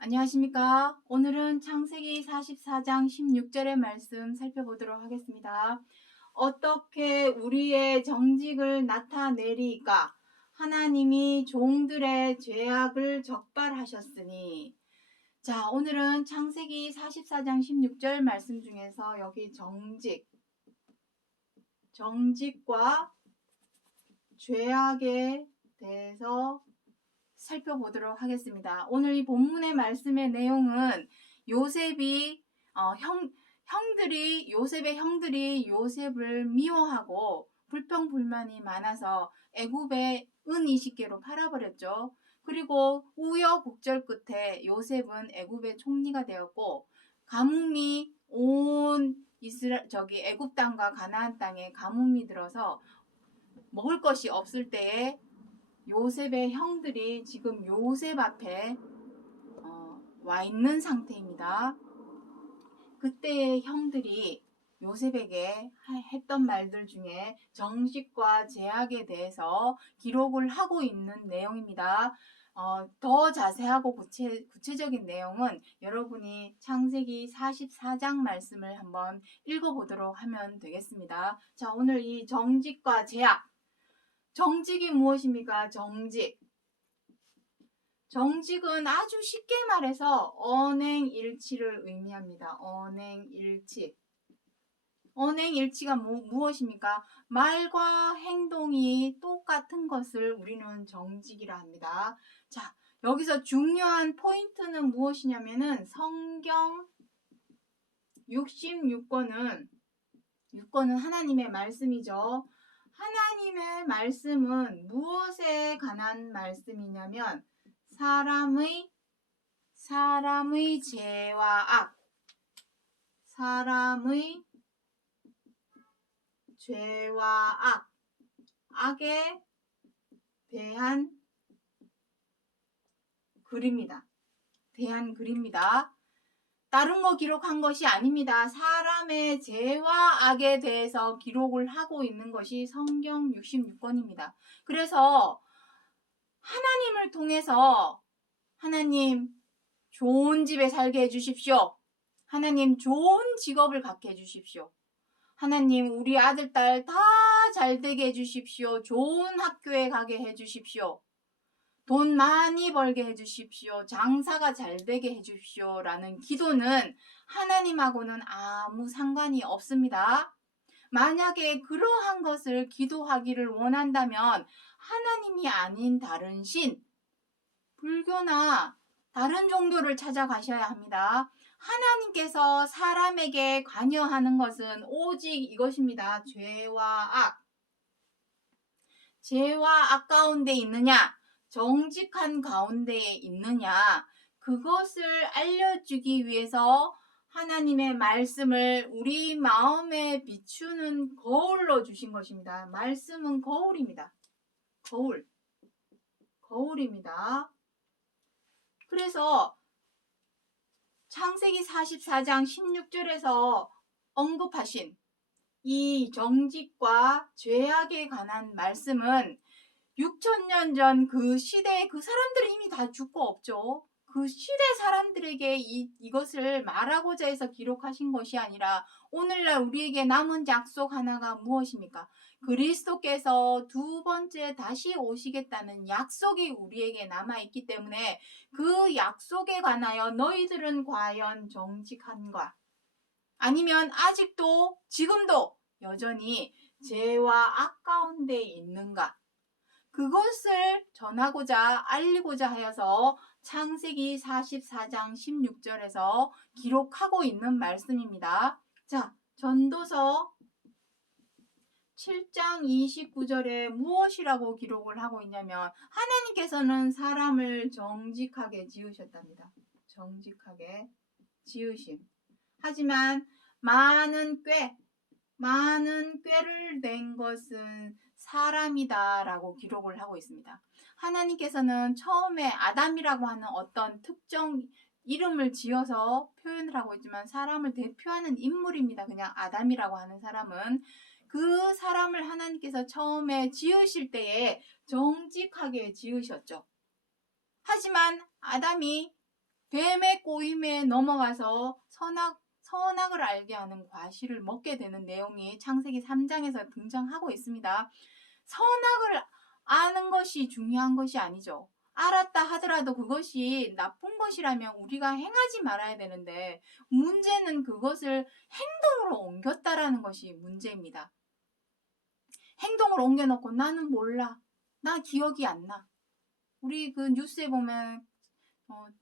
안녕하십니까? 오늘은 창세기 44장 16절의 말씀 살펴보도록 하겠습니다. 어떻게 우리의 정직을 나타내리까? 하나님이 종들의 죄악을 적발하셨으니. 자, 오늘은 창세기 44장 16절 말씀 중에서 여기 정직과 죄악에 대해서 살펴보도록 하겠습니다. 오늘 이 본문의 말씀의 내용은 요셉의 형들이 요셉을 미워하고 불평불만이 많아서 애굽에 은 20개로 팔아버렸죠. 그리고 우여곡절 끝에 요셉은 애굽의 총리가 되었고 가뭄이 온 애굽 땅과 가나안 땅에 가뭄이 들어서 먹을 것이 없을 때에 요셉의 형들이 지금 요셉 앞에 와 있는 상태입니다. 그때의 형들이 요셉에게 했던 말들 중에 정직과 제약에 대해서 기록을 하고 있는 내용입니다. 더 자세하고 구체적인 내용은 여러분이 창세기 44장 말씀을 한번 읽어보도록 하면 되겠습니다. 자, 오늘 이 정직과 제약, 정직이 무엇입니까? 정직은 아주 쉽게 말해서 언행일치를 의미합니다. 언행일치가 무엇입니까? 말과 행동이 똑같은 것을 우리는 정직이라 합니다. 자, 여기서 중요한 포인트는 무엇이냐면은 성경 66권은 하나님의 말씀이죠. 하나님의 말씀은 무엇에 관한 말씀이냐면 사람의 죄와 악에 대한 글입니다. 다른 거 기록한 것이 아닙니다. 사람의 죄와 악에 대해서 기록을 하고 있는 것이 성경 66권입니다. 그래서 하나님을 통해서 하나님 좋은 집에 살게 해주십시오. 하나님 좋은 직업을 갖게 해주십시오. 하나님 우리 아들 딸 다 잘되게 해주십시오. 좋은 학교에 가게 해주십시오. 돈 많이 벌게 해주십시오. 장사가 잘되게 해주십시오. 라는 기도는 하나님하고는 아무 상관이 없습니다. 만약에 그러한 것을 기도하기를 원한다면 하나님이 아닌 다른 신, 불교나 다른 종교를 찾아가셔야 합니다. 하나님께서 사람에게 관여하는 것은 오직 이것입니다. 죄와 악 가운데 있느냐, 정직한 가운데에 있느냐, 그것을 알려주기 위해서 하나님의 말씀을 우리 마음에 비추는 거울로 주신 것입니다. 말씀은 거울입니다. 거울입니다. 그래서 창세기 44장 16절에서 언급하신 이 정직과 죄악에 관한 말씀은 6,000년 전 그 시대에 그 사람들은 이미 다 죽고 없죠. 그 시대 사람들에게 이것을 말하고자 해서 기록하신 것이 아니라 오늘날 우리에게 남은 약속 하나가 무엇입니까? 그리스도께서 두 번째 다시 오시겠다는 약속이 우리에게 남아있기 때문에 그 약속에 관하여 너희들은 과연 정직한가? 아니면 아직도 지금도 여전히 죄와 악 가운데 있는가? 그것을 전하고자 알리고자 하여서 창세기 44장 16절에서 기록하고 있는 말씀입니다. 자, 전도서 7장 29절에 무엇이라고 기록을 하고 있냐면 하나님께서는 사람을 정직하게 지으셨답니다. 정직하게 지으심. 하지만 많은 꾀를 낸 것은 사람이다 라고 기록을 하고 있습니다. 하나님께서는 처음에 아담이라고 하는 어떤 특정 이름을 지어서 표현을 하고 있지만 사람을 대표하는 인물입니다. 그냥 아담이라고 하는 사람은 그 사람을 하나님께서 처음에 지으실 때에 정직하게 지으셨죠. 하지만 아담이 뱀의 꼬임에 넘어가서 선악을 알게 하는 과실을 먹게 되는 내용이 창세기 3장에서 등장하고 있습니다. 선악을 아는 것이 중요한 것이 아니죠. 알았다 하더라도 그것이 나쁜 것이라면 우리가 행하지 말아야 되는데, 문제는 그것을 행동으로 옮겼다라는 것이 문제입니다. 행동을 옮겨놓고 나는 몰라, 나 기억이 안 나. 우리 그 뉴스에 보면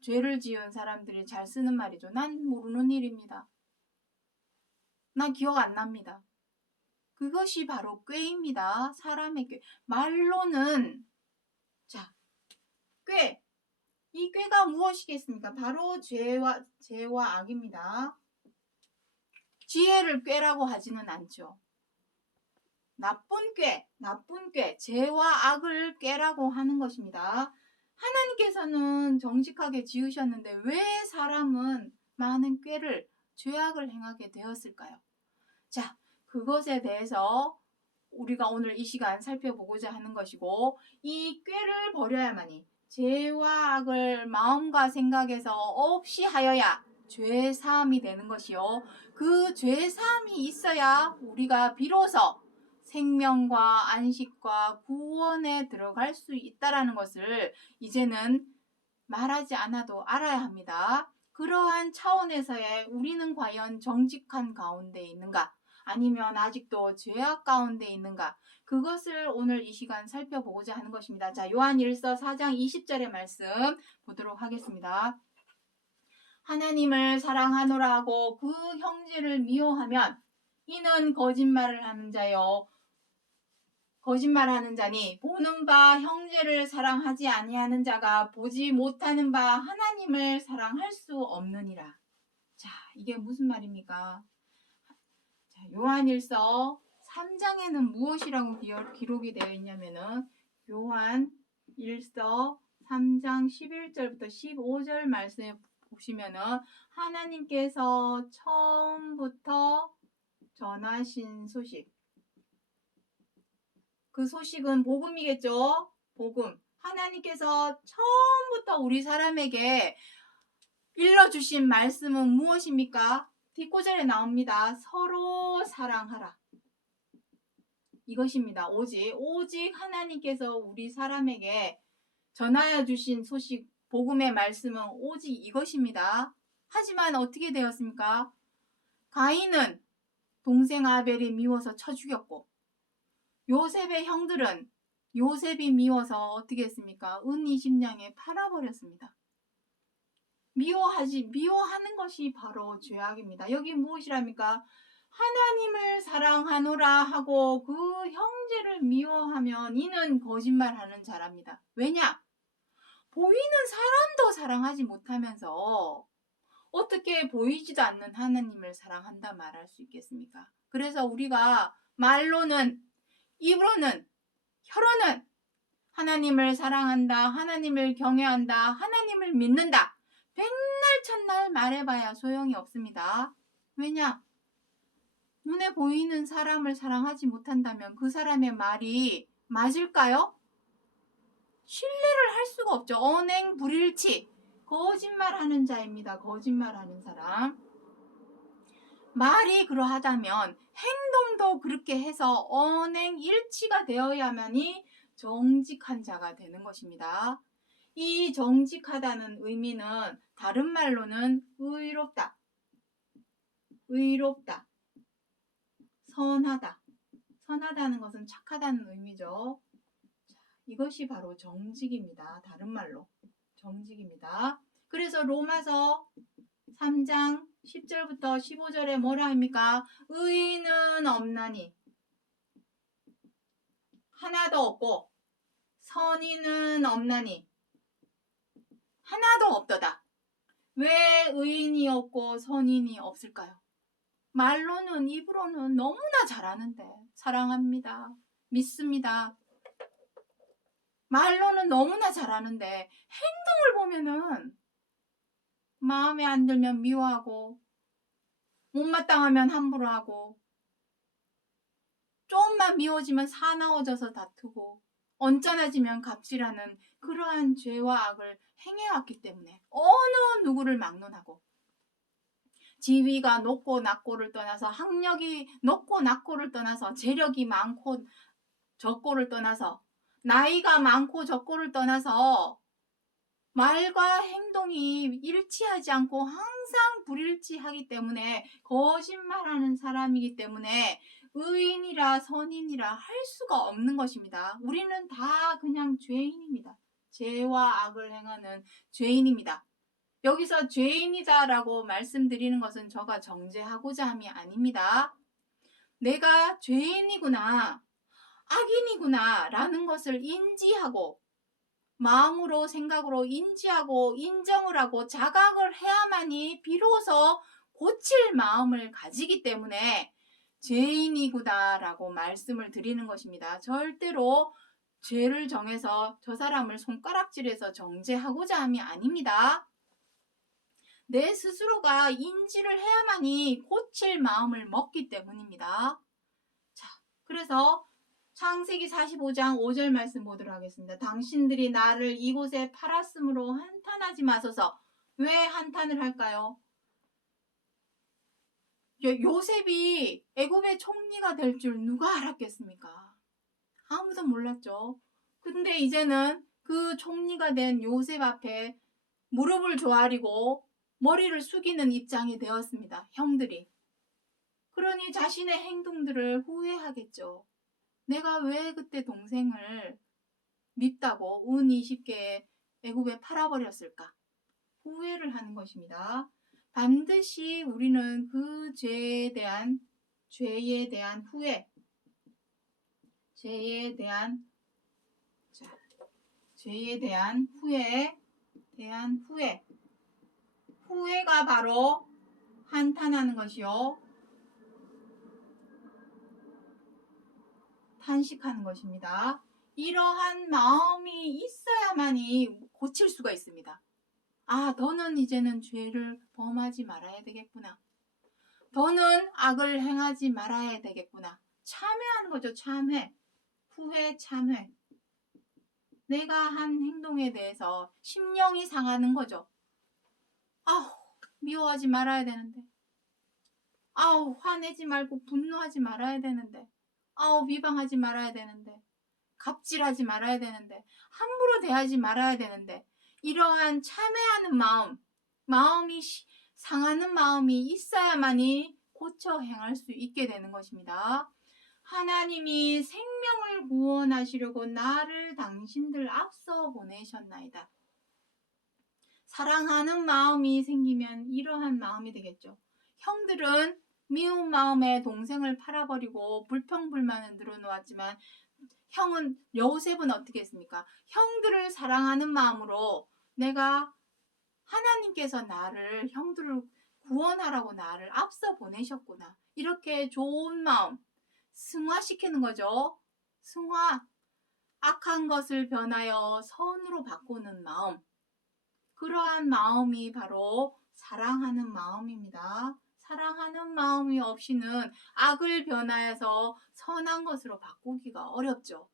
죄를 지은 사람들이 잘 쓰는 말이죠. 난 모르는 일입니다. 난 기억 안 납니다. 그것이 바로 꾀입니다. 사람의 꾀. 말로는, 자, 꾀. 이 꾀가 무엇이겠습니까? 바로 죄와 악입니다. 지혜를 꾀라고 하지는 않죠. 나쁜 꾀, 죄와 악을 꾀라고 하는 것입니다. 하나님께서는 정직하게 지으셨는데 왜 사람은 많은 꾀를, 죄악을 행하게 되었을까요? 자, 그것에 대해서 우리가 오늘 이 시간 살펴보고자 하는 것이고, 이 꾀를 버려야만이 죄와 악을 마음과 생각에서 없이 하여야 죄 사함이 되는 것이요, 그 죄 사함이 있어야 우리가 비로소 생명과 안식과 구원에 들어갈 수 있다라는 것을 이제는 말하지 않아도 알아야 합니다. 그러한 차원에서의 우리는 과연 정직한 가운데 있는가? 아니면 아직도 죄악 가운데 있는가? 그것을 오늘 이 시간 살펴보고자 하는 것입니다. 자, 요한일서 4장 20절의 말씀 보도록 하겠습니다. 하나님을 사랑하노라 하고 그 형제를 미워하면 이는 거짓말을 하는 자요, 거짓말하는 자니 보는 바 형제를 사랑하지 아니하는 자가 보지 못하는 바 하나님을 사랑할 수 없느니라. 자, 이게 무슨 말입니까? 자, 요한일서 3장에는 무엇이라고 기록이 되어 있냐면은 요한일서 3장 11절부터 15절 말씀에 보시면은 하나님께서 처음부터 전하신 소식, 그 소식은 복음이겠죠. 복음. 하나님께서 처음부터 우리 사람에게 일러주신 말씀은 무엇입니까? 뒷구절에 나옵니다. 서로 사랑하라. 이것입니다. 오직 하나님께서 우리 사람에게 전하여 주신 소식, 복음의 말씀은 오직 이것입니다. 하지만 어떻게 되었습니까? 가인은 동생 아벨이 미워서 쳐 죽였고, 요셉의 형들은 요셉이 미워서 어떻게 했습니까? 은 20냥에 팔아버렸습니다. 미워하는 것이 바로 죄악입니다. 여기 무엇이랍니까? 하나님을 사랑하노라 하고 그 형제를 미워하면 이는 거짓말하는 자랍니다. 왜냐? 보이는 사람도 사랑하지 못하면서 어떻게 보이지도 않는 하나님을 사랑한다 말할 수 있겠습니까? 그래서 우리가 말로는, 입으로는, 혀로는 하나님을 사랑한다, 하나님을 경외한다, 하나님을 믿는다, 백날 천날 말해봐야 소용이 없습니다. 왜냐? 눈에 보이는 사람을 사랑하지 못한다면 그 사람의 말이 맞을까요? 신뢰를 할 수가 없죠. 언행 불일치, 거짓말하는 자입니다. 거짓말하는 사람. 말이 그러하다면 행동도 그렇게 해서 언행 일치가 되어야만이 정직한 자가 되는 것입니다. 이 정직하다는 의미는 다른 말로는 의롭다, 선하다. 선하다는 것은 착하다는 의미죠. 이것이 바로 정직입니다. 다른 말로 정직입니다. 그래서 로마서 3장 10절부터 15절에 뭐라 합니까? 의인은 없나니 하나도 없고 선인은 없나니 하나도 없도다. 왜 의인이 없고 선인이 없을까요? 말로는, 입으로는 너무나 잘하는데, 사랑합니다, 믿습니다, 말로는 너무나 잘하는데 행동을 보면은 마음에 안 들면 미워하고, 못마땅하면 함부로 하고, 조금만 미워지면 사나워져서 다투고, 언짢아지면 갑질하는 그러한 죄와 악을 행해왔기 때문에 어느 누구를 막론하고 지위가 높고 낮고를 떠나서 학력이 높고 낮고를 떠나서 재력이 많고 적고를 떠나서 나이가 많고 적고를 떠나서 말과 행동이 일치하지 않고 항상 불일치하기 때문에 거짓말하는 사람이기 때문에 의인이라 선인이라 할 수가 없는 것입니다. 우리는 다 그냥 죄인입니다. 죄와 악을 행하는 죄인입니다. 여기서 죄인이다라고 말씀드리는 것은 저가 정죄하고자 함이 아닙니다. 내가 죄인이구나, 악인이구나 라는 것을 인지하고 마음으로 생각으로 인지하고 인정을 하고 자각을 해야만이 비로소 고칠 마음을 가지기 때문에 죄인이구나 라고 말씀을 드리는 것입니다. 절대로 죄를 정해서 저 사람을 손가락질해서 정죄하고자 함이 아닙니다. 내 스스로가 인지를 해야만이 고칠 마음을 먹기 때문입니다. 자, 그래서 창세기 45장 5절 말씀 보도록 하겠습니다. 당신들이 나를 이곳에 팔았으므로 한탄하지 마소서. 왜 한탄을 할까요? 요셉이 애굽의 총리가 될 줄 누가 알았겠습니까? 아무도 몰랐죠. 근데 이제는 그 총리가 된 요셉 앞에 무릎을 조아리고 머리를 숙이는 입장이 되었습니다. 형들이. 그러니 자신의 행동들을 후회하겠죠. 내가 왜 그때 동생을 밉다고 운 20개에 애굽에 팔아버렸을까? 후회를 하는 것입니다. 반드시 우리는 그 죄에 대한 후회, 후회가 바로 한탄하는 것이요, 탄식하는 것입니다. 이러한 마음이 있어야만이 고칠 수가 있습니다. 아, 더는 이제는 죄를 범하지 말아야 되겠구나. 더는 악을 행하지 말아야 되겠구나. 참회하는 거죠. 참회. 후회, 참회. 내가 한 행동에 대해서 심령이 상하는 거죠. 아우, 미워하지 말아야 되는데. 아우, 화내지 말고 분노하지 말아야 되는데. 아우, 비방하지 말아야 되는데. 갑질하지 말아야 되는데. 함부로 대하지 말아야 되는데. 이러한 참회하는 마음이 상하는 마음이 있어야만이 고쳐 행할 수 있게 되는 것입니다. 하나님이 생명을 구원하시려고 나를 당신들 앞서 보내셨나이다. 사랑하는 마음이 생기면 이러한 마음이 되겠죠. 형들은 미운 마음에 동생을 팔아버리고 불평불만을 늘어놓았지만 요셉은 어떻게 했습니까? 형들을 사랑하는 마음으로 내가 하나님께서 형들을 구원하라고 나를 앞서 보내셨구나. 이렇게 좋은 마음, 승화시키는 거죠. 승화, 악한 것을 변하여 선으로 바꾸는 마음. 그러한 마음이 바로 사랑하는 마음입니다. 사랑하는 마음이 없이는 악을 변화해서 선한 것으로 바꾸기가 어렵죠.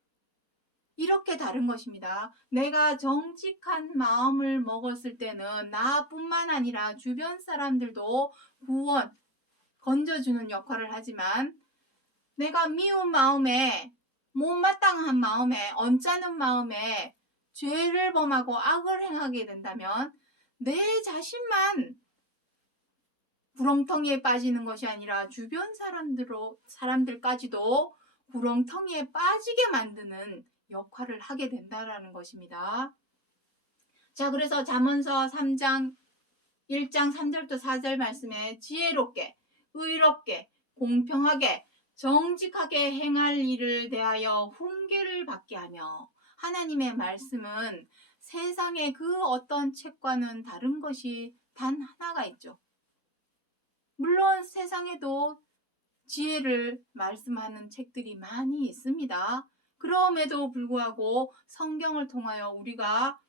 이렇게 다른 것입니다. 내가 정직한 마음을 먹었을 때는 나뿐만 아니라 주변 사람들도 건져주는 역할을 하지만 내가 미운 마음에, 못마땅한 마음에, 언짢은 마음에 죄를 범하고 악을 행하게 된다면 내 자신만 구렁텅이에 빠지는 것이 아니라 주변 사람들까지도 구렁텅이에 빠지게 만드는 역할을 하게 된다라는 것입니다. 자, 그래서 잠언서 3장 1장 3절부터 4절 말씀에 지혜롭게, 의롭게, 공평하게, 정직하게 행할 일을 대하여 훈계를 받게 하며, 하나님의 말씀은 세상의 그 어떤 책과는 다른 것이 단 하나가 있죠. 물론 세상에도 지혜를 말씀하는 책들이 많이 있습니다. 그럼에도 불구하고 성경을 통하여 우리가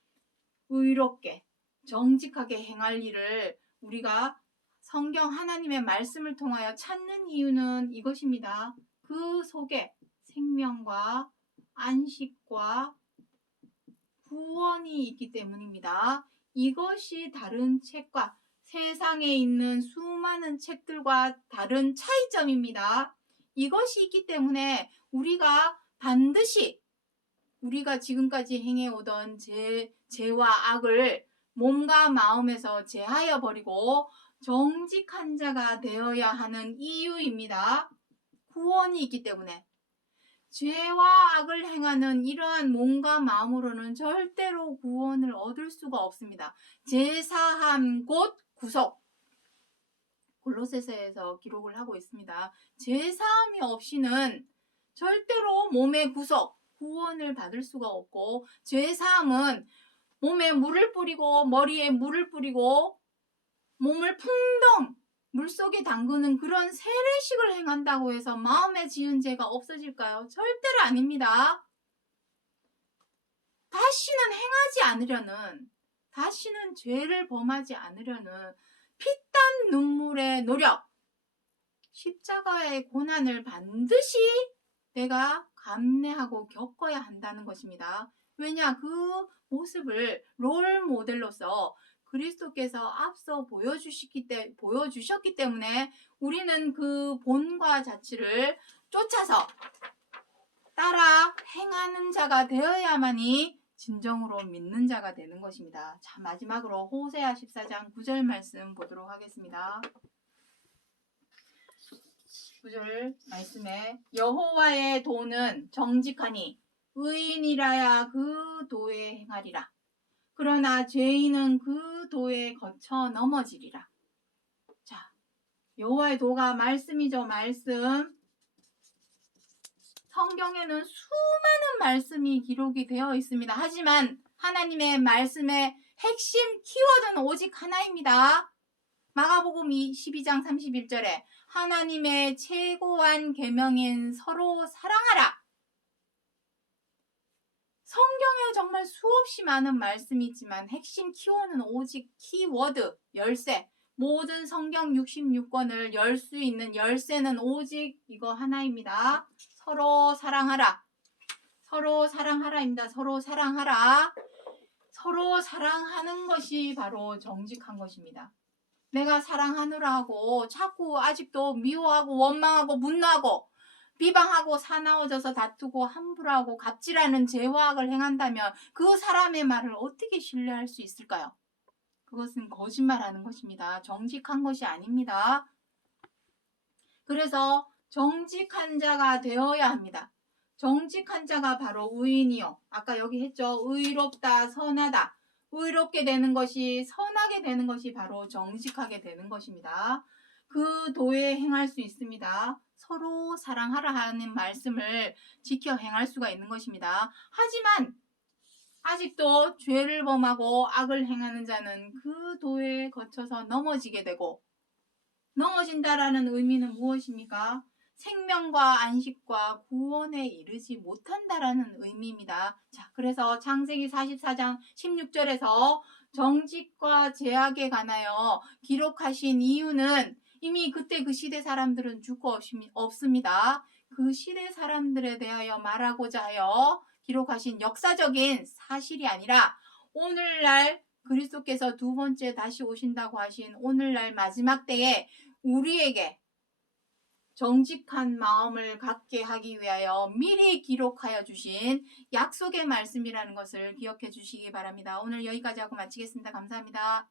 의롭게, 정직하게 행할 일을 우리가 성경 하나님의 말씀을 통하여 찾는 이유는 이것입니다. 그 속에 생명과 안식과 구원이 있기 때문입니다. 이것이 다른 책과 세상에 있는 수많은 책들과 다른 차이점입니다. 이것이 있기 때문에 우리가 반드시 우리가 지금까지 행해오던 죄와 악을 몸과 마음에서 제하여 버리고 정직한 자가 되어야 하는 이유입니다. 구원이 있기 때문에. 죄와 악을 행하는 이러한 몸과 마음으로는 절대로 구원을 얻을 수가 없습니다. 제사함 곧 구속. 골로새서에서 기록을 하고 있습니다. 제사함이 없이는 절대로 몸의 구속, 구원을 받을 수가 없고, 죄사함은 몸에 물을 뿌리고 머리에 물을 뿌리고 몸을 풍덩 물속에 담그는 그런 세례식을 행한다고 해서 마음에 지은 죄가 없어질까요? 절대로 아닙니다. 다시는 행하지 않으려는, 다시는 죄를 범하지 않으려는 피땀 눈물의 노력, 십자가의 고난을 반드시 내가 감내하고 겪어야 한다는 것입니다. 왜냐? 그 모습을 롤 모델로서 그리스도께서 앞서 보여주셨기 때문에 우리는 그 본과 자치를 쫓아서 따라 행하는 자가 되어야만이 진정으로 믿는 자가 되는 것입니다. 자, 마지막으로 호세아 14장 9절 말씀 보도록 하겠습니다. 9절 말씀에 여호와의 도는 정직하니 의인이라야 그 도에 행하리라. 그러나 죄인은 그 도에 거쳐 넘어지리라. 자, 여호와의 도가 말씀이죠. 말씀. 성경에는 수많은 말씀이 기록이 되어 있습니다. 하지만 하나님의 말씀의 핵심 키워드는 오직 하나입니다. 마가복음 12장 31절에 하나님의 최고한 계명인 서로 사랑하라. 성경에 정말 수없이 많은 말씀이 있지만 핵심 키워드는 오직 키워드, 열쇠. 모든 성경 66권을 열 수 있는 열쇠는 오직 이거 하나입니다. 서로 사랑하라. 서로 사랑하라입니다. 서로 사랑하라. 서로 사랑하는 것이 바로 정직한 것입니다. 내가 사랑하느라 하고 자꾸 아직도 미워하고 원망하고 분노하고 비방하고 사나워져서 다투고 함부로하고 갑질하는 죄와 악을 행한다면 그 사람의 말을 어떻게 신뢰할 수 있을까요? 그것은 거짓말하는 것입니다. 정직한 것이 아닙니다. 그래서 정직한 자가 되어야 합니다. 정직한 자가 바로 의인이요. 아까 여기 했죠. 의롭다, 선하다. 의롭게 되는 것이, 선하게 되는 것이 바로 정직하게 되는 것입니다. 그 도에 행할 수 있습니다. 서로 사랑하라 하는 말씀을 지켜 행할 수가 있는 것입니다. 하지만 아직도 죄를 범하고 악을 행하는 자는 그 도에 거쳐서 넘어지게 되고, 넘어진다라는 의미는 무엇입니까? 생명과 안식과 구원에 이르지 못한다라는 의미입니다. 자, 그래서 창세기 44장 16절에서 정직과 죄악에 관하여 기록하신 이유는 이미 그때 그 시대 사람들은 죽고 없습니다. 그 시대 사람들에 대하여 말하고자 하여 기록하신 역사적인 사실이 아니라 오늘날 그리스도께서 두 번째 다시 오신다고 하신 오늘날 마지막 때에 우리에게 정직한 마음을 갖게 하기 위하여 미리 기록하여 주신 약속의 말씀이라는 것을 기억해 주시기 바랍니다. 오늘 여기까지 하고 마치겠습니다. 감사합니다.